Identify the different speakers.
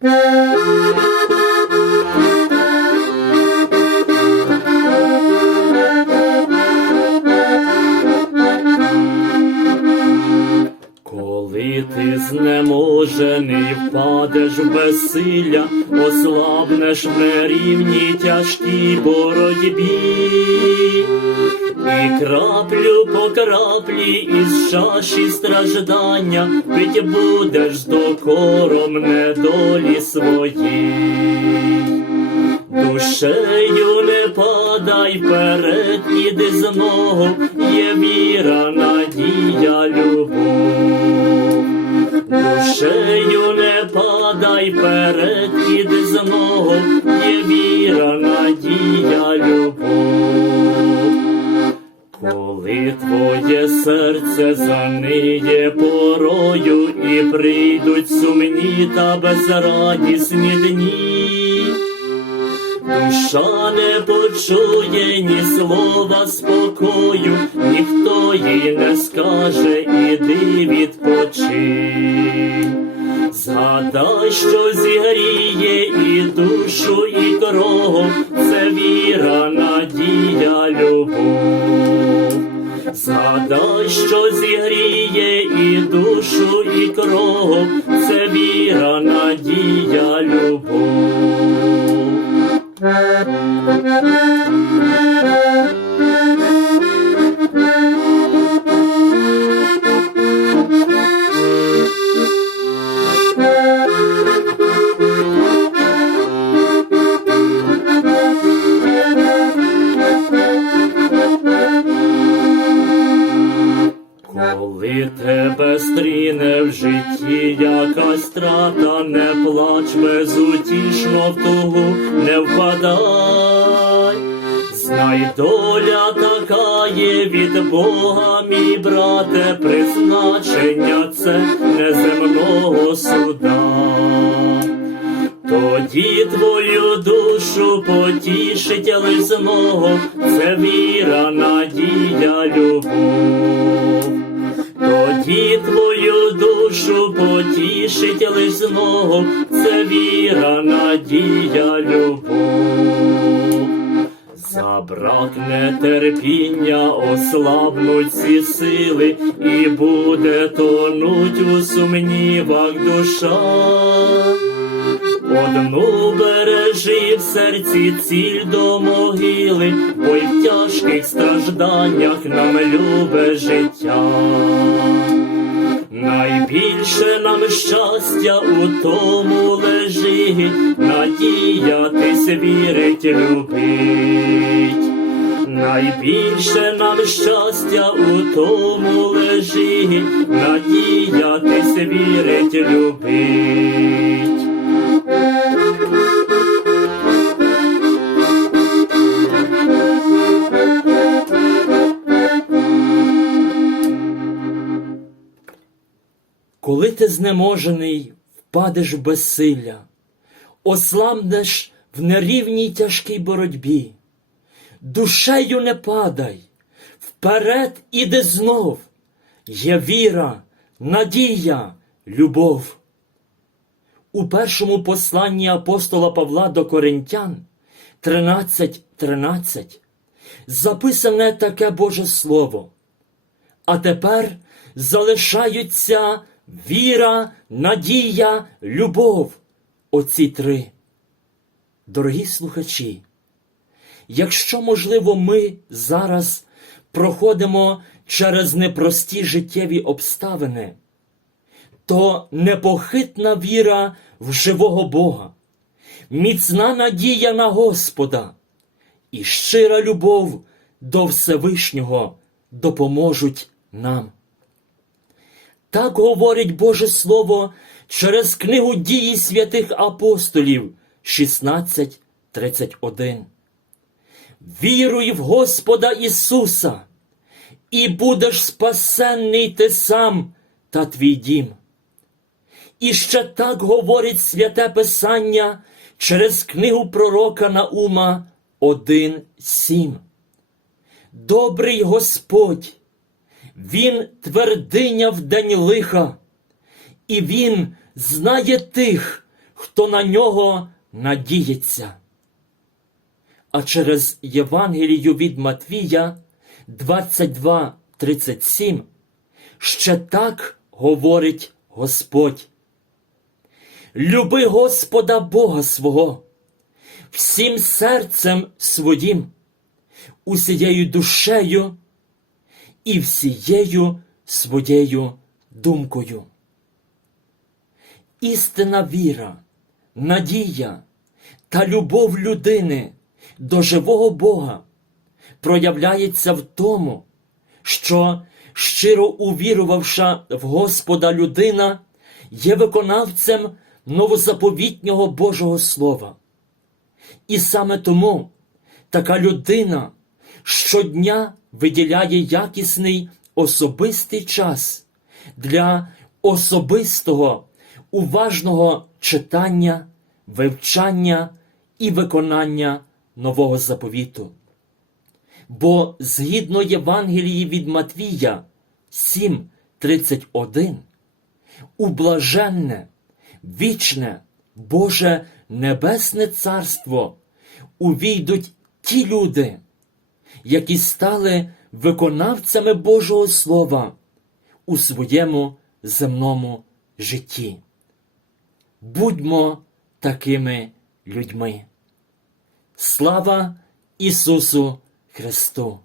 Speaker 1: Коли впадеш в безсилля, ослабнеш в нерівній тяжкій боротьбі, і краплю по краплі із чаші страждання пить будеш з докором недолі своїй. Душею не падай вперед, іди знову, є віра, надія, любов. Душею падай вперед, іди знову, є віра, надія, любов. Коли твоє серце заниє порою і прийдуть сумні та безрадісні дні. Душа не почує ні слова спокою, ніхто їй не скаже, іди відпочинь. Що зігріє і душу, і кров, це віра, надія, любов. Згадай, що зігріє і душу, і кров, це віра, надія, любов. Якась страта, не плач безутішно в тугу, не впадай. Знай, доля така є від Бога, мій брате, призначення це неземного суда. Тоді твою душу потішить лиш знову, це віра, надія, любов. Душу потішить лиш знову, це віра, надія, любов. Забракне терпіння, ослабнуть ці сили, і буде тонуть у сумнівах душа. Одну бережи в серці ціль до могили, бо й в тяжких стражданнях нам любе життя. Найбільше нам щастя у тому лежить, надіятись, вірить, любить. Найбільше нам щастя у тому лежить, надіятись, вірить, любить. Ти знеможений, впадеш в безсилля, ослабнеш в нерівній тяжкій боротьбі, душею не падай, вперед іди знов, є віра, надія, любов. У першому посланні апостола Павла до Коринтян 13.13 13, записане таке Боже Слово. А тепер залишаються віра, надія, любов. Оці три. Дорогі слухачі, якщо, можливо, ми зараз проходимо через непрості життєві обставини, то непохитна віра в живого Бога, міцна надія на Господа і щира любов до Всевишнього допоможуть нам. Так говорить Боже Слово через книгу дії святих апостолів 16.31. Віруй в Господа Ісуса, і будеш спасенний ти сам та твій дім. І ще так говорить святе Писання через книгу пророка Наума 1.7. Добрий Господь, Він твердиня в день лиха, і Він знає тих, хто на нього надіється. А через Євангелію від Матвія 22.37 ще так говорить Господь. Люби Господа Бога свого, всім серцем своїм, усією душею і всією своєю думкою. Істинна віра, надія та любов людини до живого Бога проявляється в тому, що, щиро увірувавша в Господа людина, є виконавцем новозаповітнього Божого Слова. І саме тому така людина щодня виділяє якісний особистий час для особистого, уважного читання, вивчання і виконання нового заповіту. Бо згідно Євангелії від Матвія 7.31, у блаженне, вічне, Боже Небесне Царство увійдуть ті люди, які стали виконавцями Божого Слова у своєму земному житті. Будьмо такими людьми. Слава Ісусу Христу!